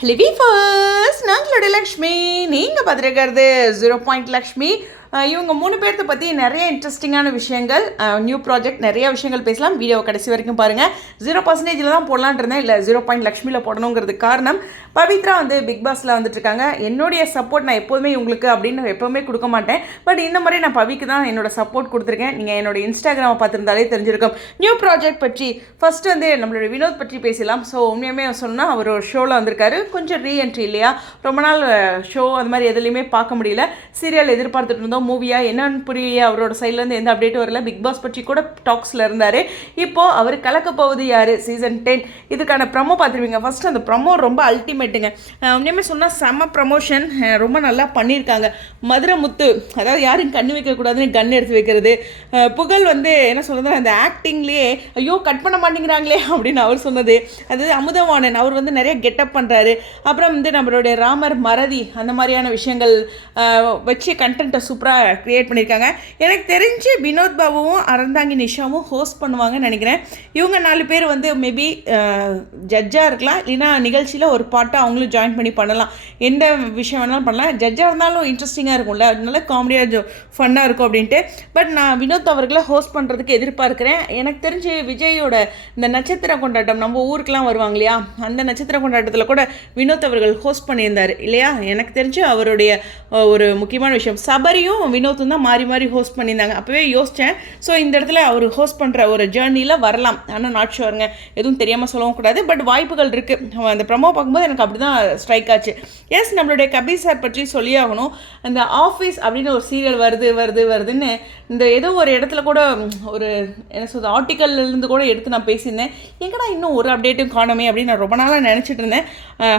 ஹெலிவி first நாங்களோட Lakshmi நீங்கள் பார்த்துருக்கிறது 0 லக்ஷ்மி. இவங்க 3 பேர்த்த பற்றி நிறைய இன்ட்ரெஸ்டிங்கான விஷயங்கள், நியூ ப்ராஜெக்ட், நிறைய விஷயங்கள் பேசலாம். வீடியோ கடைசி வரைக்கும் பாருங்கள். 0% தான் போடலான் இருந்தேன், இல்லை 0 லக்ஷ்மியில் போடணுங்கிறதுக்கு காரணம் பவித்ரா பிக் பாஸில் வந்துட்டுருக்காங்க. என்னுடைய சப்போர்ட் நான் எப்போதுமே இவங்களுக்கு அப்படின்னு எப்போவுமே கொடுக்க மாட்டேன். பட் இந்த மாதிரி நான் பவிக்கு தான் என்னோட சப்போர்ட் கொடுத்துருக்கேன். நீங்கள் என்னோட இன்ஸ்டாகிராமை பார்த்துருந்தாலே தெரிஞ்சிருக்கும். நியூ ப்ராஜெக்ட் பற்றி ஃபஸ்ட்டு நம்மளோட வினோத் பற்றி பேசலாம். ஸோ உண்மையுமே சொன்னால் அவர் ஒரு ஷோவில் வந்திருக்காரு. கொஞ்சம் ரீஎன்ட்ரி இல்லையா, ரொம்ப நாள் ஷோ அது மாதிரி எதுலேயுமே பார்க்க முடியல. சீரியல் எதிர்பார்த்துட்டு இருந்தோம், மூவியா என்னன்னு புரியலையே, அவரோட சைட்லேருந்து எந்த அப்டேட்டும் வரல. பிக் பாஸ் பற்றி கூட டாக்ஸில் இருந்தார். இப்போது அவர் கலக்க போவது யார் சீசன் 10 இதுக்கான ப்ரமோ பார்த்துருவீங்க. ஃபஸ்ட்டு அந்த ப்ரமோ ரொம்ப அல்டிமேட்டுங்க. உண்மையுமே சொன்னால் செம்ம ப்ரமோஷன், ரொம்ப நல்லா பண்ணியிருக்காங்க. மதுரை முத்து, அதாவது யாரும் கண்ணு வைக்கக்கூடாதுன்னு கன் எடுத்து வைக்கிறது. புகழ் என்ன சொல்கிறது, அந்த ஆக்டிங்லேயே ஐயோ கட் பண்ண மாட்டேங்கிறாங்களே அப்படின்னு அவர் சொன்னது. அது அமுதவாணன், அவர் நிறைய கெட்டப் பண்ணுறாரு. அப்புறம் நம்மளுடைய ராமர் மறதி, அந்த மாதிரியான விஷயங்கள் வச்சு கண்டென்ட்டை சூப்பராக க்ரியேட் பண்ணியிருக்காங்க. எனக்கு தெரிஞ்சு வினோத் பாபுவும் அறந்தாங்கி நிஷாவும் ஹோஸ்ட் பண்ணுவாங்கன்னு நினைக்கிறேன். இவங்க 4 பேர் மேபி ஜட்ஜாக இருக்கலாம், இல்லைன்னா நிகழ்ச்சியில் ஒரு பாட்டாக அவங்களும் ஜாயின் பண்ணி பண்ணலாம். எந்த விஷயம் வேணாலும் பண்ணலாம். ஜட்ஜாக இருந்தாலும் இன்ட்ரெஸ்டிங்காக இருக்கும்ல, அதனால காமெடியாக ஃபன்னாக இருக்கும் அப்படின்ட்டு. பட் நான் வினோத் அவர்களை ஹோஸ்ட் பண்ணுறதுக்கு எதிர்பார்க்குறேன். எனக்கு தெரிஞ்சு விஜயோட இந்த நட்சத்திர கொண்டாட்டம், நம்ம ஊருக்கெலாம் வருவாங்க இல்லையா, அந்த நட்சத்திர கொண்டாட்டத்தில் கூட வினோத் அவர்கள் ஹோஸ்ட் பண்ணியிருந்தார் இல்லையா. எனக்கு தெரிஞ்சு அவருடைய ஒரு முக்கியமான விஷயம், சபரியும் வினோத்தும் தான் மாறி மாறி ஹோஸ்ட் பண்ணியிருந்தாங்க. அப்போவே யோசித்தேன், ஸோ இந்த இடத்துல அவர் ஹோஸ்ட் பண்ணுற ஒரு ஜேர்னியில் வரலாம். ஆனால் நாட் ஷுவருங்க, எதுவும் தெரியாமல் சொல்லவும் கூடாது. பட் வாய்ப்புகள் இருக்குது. அந்த ப்ரமோ பார்க்கும்போது எனக்கு அப்படி தான் ஸ்ட்ரைக் ஆச்சு. எஸ், நம்மளுடைய கபீர் சார் பற்றி சொல்லி ஆகணும். அந்த ஆஃபீஸ் அப்படின்னு ஒரு சீரியல் வருதுன்னு இந்த ஏதோ ஒரு இடத்துல கூட ஒரு என்ன சொல்கிறது ஆர்டிக்கல்லேருந்து கூட எடுத்து நான் பேசியிருந்தேன். எங்கடா இன்னும் ஒரு அப்டேட்டும் காணுமே அப்படின்னு நான் ரொம்ப நாளாக நினச்சிட்டு இருந்தேன்.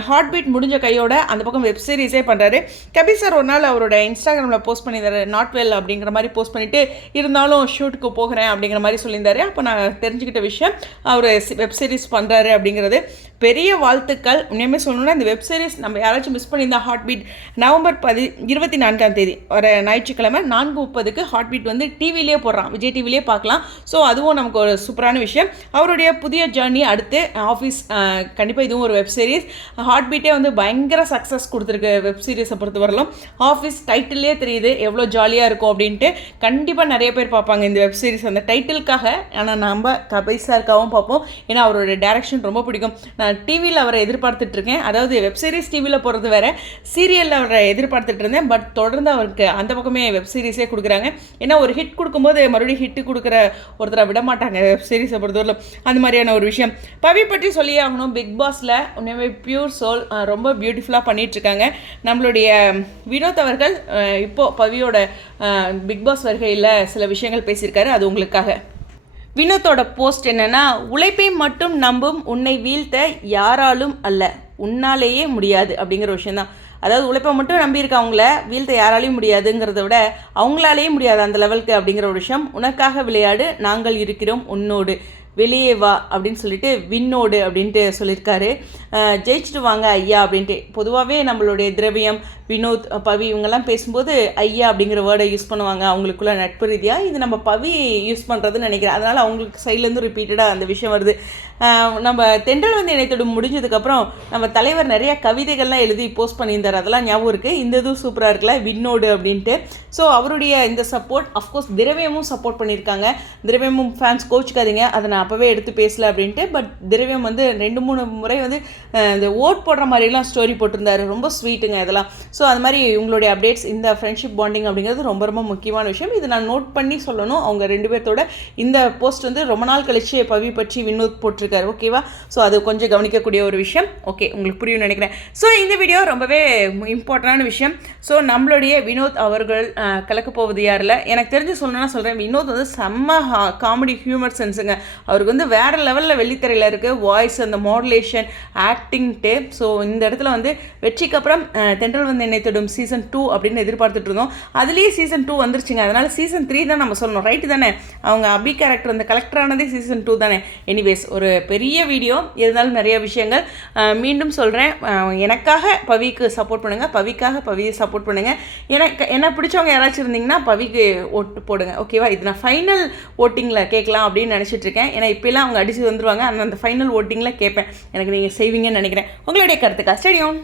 ஹார்ட் பீட் முடிஞ்ச கையோட அந்த பக்கம் வெப் சீரிஸே பண்ணுறாரு. கபீர் சார் ஒரு நாள் அவரோட இன்ஸ்டாகிராமில் போஸ்ட் பண்ணியிருந்தாரு, நாட் வெல் அப்படிங்கிற மாதிரி போஸ்ட் பண்ணிவிட்டு, இருந்தாலும் ஷூட்டுக்கு போகிறேன் அப்படிங்கிற மாதிரி சொல்லியிருந்தாரு. அப்போ நான் தெரிஞ்சுக்கிட்ட விஷயம் அவர் வெப் சீரிஸ் பண்ணுறாரு அப்படிங்கிறது. பெரிய வாழ்த்துக்கள். உண்மையுமே சொல்லணும்னா இந்த வெப் சீரிஸ் நம்ம யாராச்சும் மிஸ் பண்ணியிருந்தா, ஹார்ட் பீட் நவம்பர் 24 ஒரு ஞாயிற்றுக்கிழமை 4:30 ஹார்ட் பீட் டிவிலேயே போடுறான், விஜய் டிவிலேயே பார்க்கலாம். ஸோ அதுவும் நமக்கு ஒரு சூப்பரான விஷயம். அவருடைய புதிய ஜேர்னி அடுத்து ஆஃபீஸ், கண்டிப்பாக இதுவும் ஒரு வெப் சீரிஸ். ஹார்ட் பீட்டே பயங்கர சக்ஸஸ் கொடுத்துருக்கு வெப் சீரிஸை பொறுத்த வரலாம். ஆஃபீஸ் டைட்டிலே தெரியுது எவ்வளோ ஜாலியாக இருக்கும் அப்படின்ட்டு. கண்டிப்பாக நிறைய பேர் பார்ப்பாங்க இந்த வெப் சீரிஸ் அந்த டைட்டிலுக்காக. ஆனால் நம்ம கபீர் சாருக்காகவும் பார்ப்போம், ஏன்னா அவரோட டைரக்ஷன் ரொம்ப பிடிக்கும். நான் டிவியில் அவரை எதிர்பார்த்துட்ருக்கேன். அதாவது வெப் சீரிஸ் டிவியில் போகிறது வேறு, சீரியலில் அவரை எதிர்பார்த்துட்டு இருந்தேன். பட் தொடர்ந்து அவருக்கு அந்த பக்கமே வெப் சீரிஸே கொடுக்குறாங்க. ஏன்னா ஒரு ஹிட் கொடுக்கும்போது மறுபடியும் ஹிட்டு கொடுக்குற ஒருத்தரை விட மாட்டாங்க வெப் சீரிஸை பொறுத்தவரைக்கும். அந்த மாதிரியான ஒரு விஷயம் பவி பற்றி சொல்லி ஆகணும். பிக் பாஸில் உண்மையுமே பியூர் சோல், ரொம்ப பியூட்டிஃபுல்லாக பண்ணிகிட்ருக்காங்க. நம்மளுடைய வினோத் அவர்கள் இப்போது பவியோட பிக் பாஸ் வருகையில் சில விஷயங்கள் பேசியிருக்காரு, அது உங்களுக்காக. வினோத்தோட போஸ்ட் என்னென்னா, உழைப்பை மட்டும் நம்பும் உன்னை வீழ்த்த யாராலும் அல்ல, உன்னாலேயே முடியாது அப்படிங்கிற விஷயந்தான். அதாவது உழைப்பை மட்டும் நம்பியிருக்கவங்கள வீழ்த்த யாராலையும் முடியாதுங்கிறத விட அவங்களாலேயும் முடியாது அந்த லெவலுக்கு அப்படிங்கிற ஒரு விஷயம். உனக்காக விளையாடு, நாங்கள் இருக்கிறோம் உன்னோடு, வெளியே வா அப்படின்னு சொல்லிட்டு விண்ணோடு அப்படின்ட்டு சொல்லியிருக்காரு. ஜெயிச்சுட்டு வாங்க ஐயா அப்படின்ட்டு. பொதுவாகவே நம்மளுடைய திரவியம், வினோத், பவி இவங்கெல்லாம் பேசும்போது ஐயா அப்படிங்கிற வேர்டை யூஸ் பண்ணுவாங்க அவங்களுக்குள்ள நட்பு ரீதியாக. இது நம்ம பவி யூஸ் பண்ணுறதுன்னு நினைக்கிறேன். அதனால் அவங்களுக்கு சைட்லேருந்து ரிப்பீட்டடாக அந்த விஷயம் வருது. நம்ம தென்றல் இணையத்தோடு முடிஞ்சதுக்கப்புறம் நம்ம தலைவர் நிறைய கவிதைகள்லாம் எழுதி போஸ்ட் பண்ணியிருந்தார், அதெல்லாம் ஞாபகம் இருக்குது. இந்த இதுவும் சூப்பராக இருக்குல்ல, விண்ணோடு அப்படின்ட்டு. ஸோ அவருடைய இந்த சப்போர்ட், அஃப்கோர்ஸ் திரவியமும் சப்போர்ட் பண்ணியிருக்காங்க. திரவியமும் ஃபேன்ஸ் கோச்சிக்காதீங்க, அதை நான் அப்போவே எடுத்து பேசலை அப்படின்ட்டு. பட் திரவியம் 2-3 முறை இந்த ஓட் போடுற மாதிரிலாம் ஸ்டோரி போட்டிருந்தாரு, ரொம்ப ஸ்வீட்டுங்க இதெல்லாம். ஸோ அது மாதிரி உங்களுடைய அப்டேட்ஸ், இந்த ஃப்ரெண்ட்ஷிப் பாண்டிங் அப்படிங்கிறது ரொம்ப ரொம்ப முக்கியமான விஷயம். இது நான் நோட் பண்ணி சொல்லணும். அவங்க 2 பேர்த்தோட இந்த போஸ்ட் ரொம்ப நாள் கழிச்சு பவி பற்றி வினோத் போட்டிருக்காரு, ஓகேவா. ஸோ அது கொஞ்சம் கவனிக்கக்கூடிய ஒரு விஷயம். ஓகே, உங்களுக்கு புரியும் நினைக்கிறேன். ஸோ இந்த வீடியோ ரொம்பவே இம்பார்ட்டண்டான விஷயம். ஸோ நம்மளுடைய வினோத் அவர்கள் கலக்க போவது யாரில் எனக்கு தெரிஞ்சு சொல்லணும்னா சொல்கிறேன். வினோத் செம்ம காமெடி ஹியூமர் சென்ஸுங்க. அவருக்கு வேறு லெவலில் வெள்ளித்திரையில் இருக்குது. வாய்ஸ், அந்த மாடுலேஷன், ஆக்டிங்ட்டு. ஸோ இந்த இடத்துல வெற்றிக்கு அப்புறம் தென்றல் என்னைத்தோடும் சீசன் 2 அப்படின்னு எதிர்பார்த்துட்டு இருந்தோம். அதுலேயே சீசன் 2 வந்துருச்சுங்க. அதனால் சீசன் 3 தான் நம்ம சொல்லணும், ரைட்டு தானே. அவங்க அபி கேரக்டர் அந்த கலெக்டர் ஆனதே சீசன் 2 தானே. எனிவேஸ், ஒரு பெரிய வீடியோ இருந்தாலும் நிறைய விஷயங்கள். மீண்டும் சொல்கிறேன், எனக்காக பவிக்கு சப்போர்ட் பண்ணுங்கள், பவிக்காக பவியை சப்போர்ட் பண்ணுங்கள். என்ன பிடிச்சவங்க யாராச்சும் இருந்தீங்கன்னா பவிக்கு ஓட்டு போடுங்க, ஓகேவா. இது நான் ஃபைனல் ஓட்டிங்கில் கேட்கலாம் அப்படின்னு நினச்சிட்ருக்கேன். ஏன்னா இப்போலாம் அவங்க அடித்து வந்துடுவாங்க, அந்த ஃபைனல் ஓட்டிங்கில் கேட்பேன், எனக்கு நீங்கள் செய்வீங்க நினைக்கிறேன். உங்களுடைய கருத்துக்கா ஸ்டேடியம்.